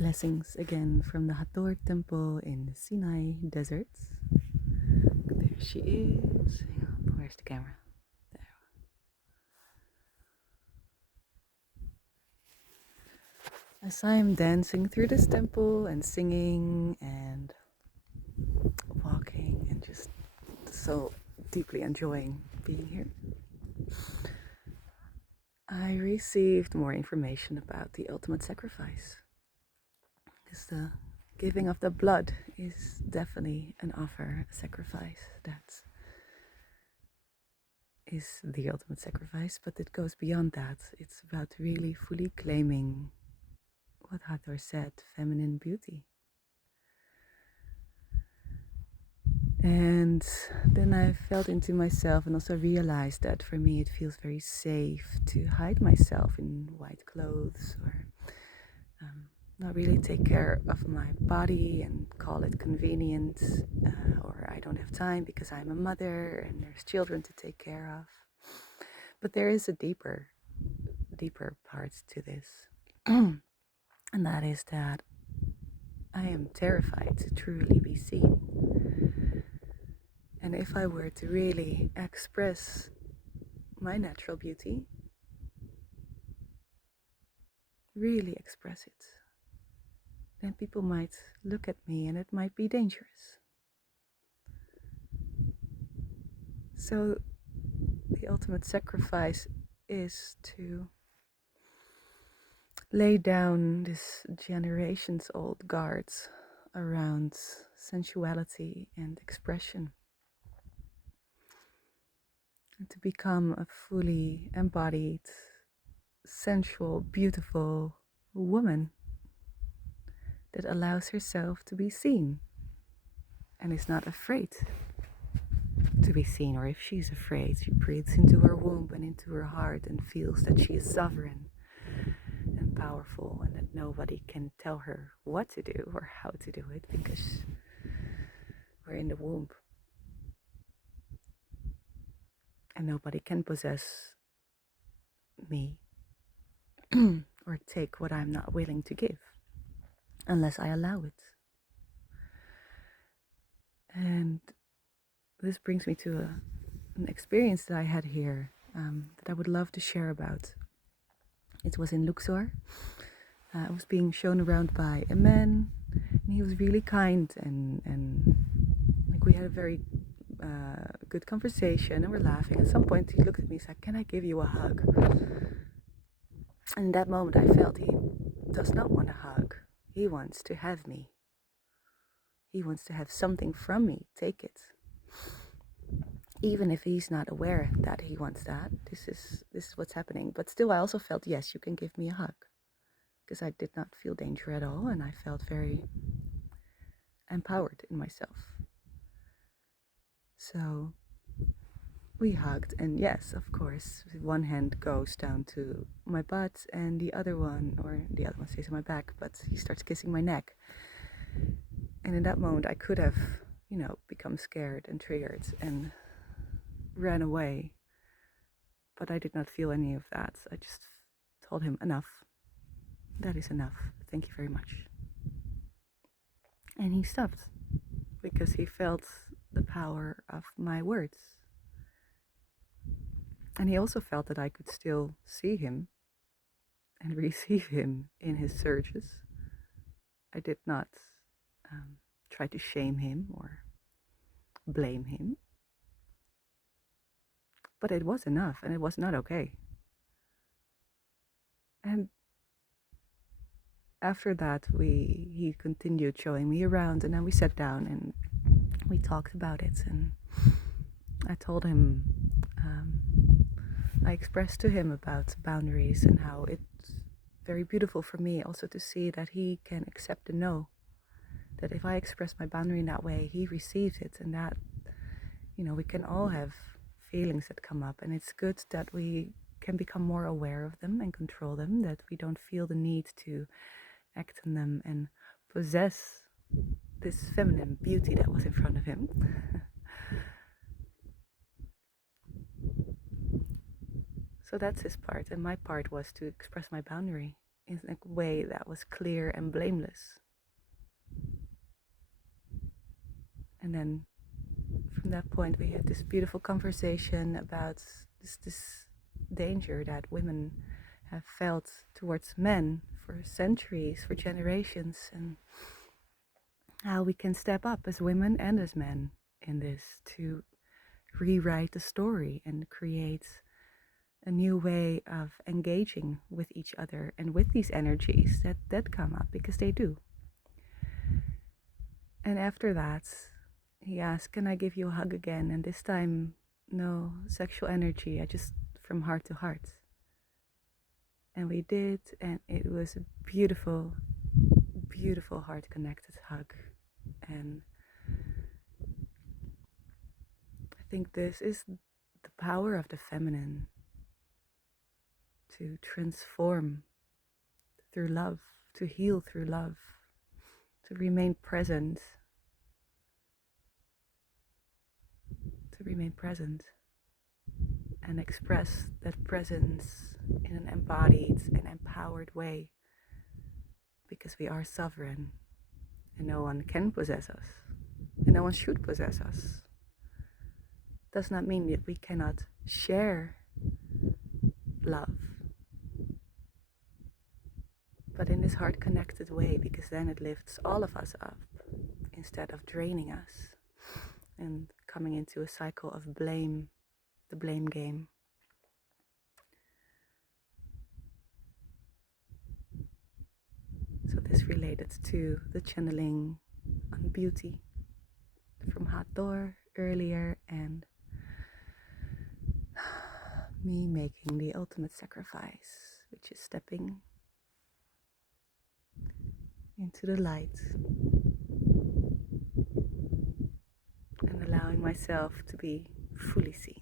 Blessings again from the Hathor Temple in the Sinai deserts. There she is. Hang on, where's the camera? There. As I am dancing through this temple and singing and walking and just so deeply enjoying being here, I received more information about the ultimate sacrifice. Because the giving of the blood is definitely an offer, a sacrifice that is the ultimate sacrifice, but it goes beyond that. It's about really fully claiming what Hathor said, feminine beauty. And then I felt into myself and also realized that for me it feels very safe to hide myself in white clothes or not really take care of my body and call it convenient, or I don't have time because I'm a mother and there's children to take care of. But there is a deeper part to this. And that is that I am terrified to truly be seen. And if I were to really express my natural beauty, really express it, then people might look at me and it might be dangerous. So the ultimate sacrifice is to lay down this generations old guards around sensuality and expression, and to become a fully embodied, sensual, beautiful woman that allows herself to be seen and is not afraid to be seen. Or if she's afraid, she breathes into her womb and into her heart and feels that she is sovereign and powerful and that nobody can tell her what to do or how to do it because we're in the womb. And nobody can possess me or take what I'm not willing to give unless I allow it. And this brings me to an experience that I had here that I would love to share about. It was in Luxor. I was being shown around by a man, and he was really kind, and like we had a very good conversation, and we're laughing. At some point, he looked at me and said, "Can I give you a hug?" And in that moment, I felt he does not want a hug. He wants to have me. He wants to have something from me. Take it. Even if he's not aware that he wants that, this is what's happening. But still, I also felt, yes, you can give me a hug, because I did not feel danger at all, and I felt very empowered in myself. So we hugged, and yes, of course, one hand goes down to my butt, and the other one stays on my back, but he starts kissing my neck. And in that moment, I could have, become scared and triggered and ran away. But I did not feel any of that. I just told him, enough. That is enough. Thank you very much. And he stopped because he felt the power of my words. And he also felt that I could still see him and receive him in his surges. I did not try to shame him or blame him. But it was enough, and it was not okay. And after that, he continued showing me around, and then we sat down and we talked about it. And I told him, I expressed to him about boundaries and how it's very beautiful for me also to see that he can accept the no. That if I express my boundary in that way, he receives it, and that, we can all have feelings that come up, and it's good that we can become more aware of them and control them, that we don't feel the need to act on them and possess this feminine beauty that was in front of him. So that's his part, and my part was to express my boundary in a way that was clear and blameless. And then from that point, we had this beautiful conversation about this danger that women have felt towards men for centuries, for generations, and how we can step up as women and as men in this to rewrite the story and create a new way of engaging with each other and with these energies that come up, because they do. And after that, he asked, can I give you a hug again? And this time, no sexual energy, I just from heart to heart. And we did, and it was a beautiful, beautiful heart-connected hug. And I think this is the power of the feminine, to transform through love, to heal through love, to remain present, and express that presence in an embodied and empowered way, because we are sovereign and no one can possess us and no one should possess us. Does not mean that we cannot share love, but in this heart connected way, because then it lifts all of us up instead of draining us and coming into a cycle of blame, the blame game. So this related to the channeling on beauty from Hathor earlier, and me making the ultimate sacrifice, which is stepping into the light and allowing myself to be fully seen.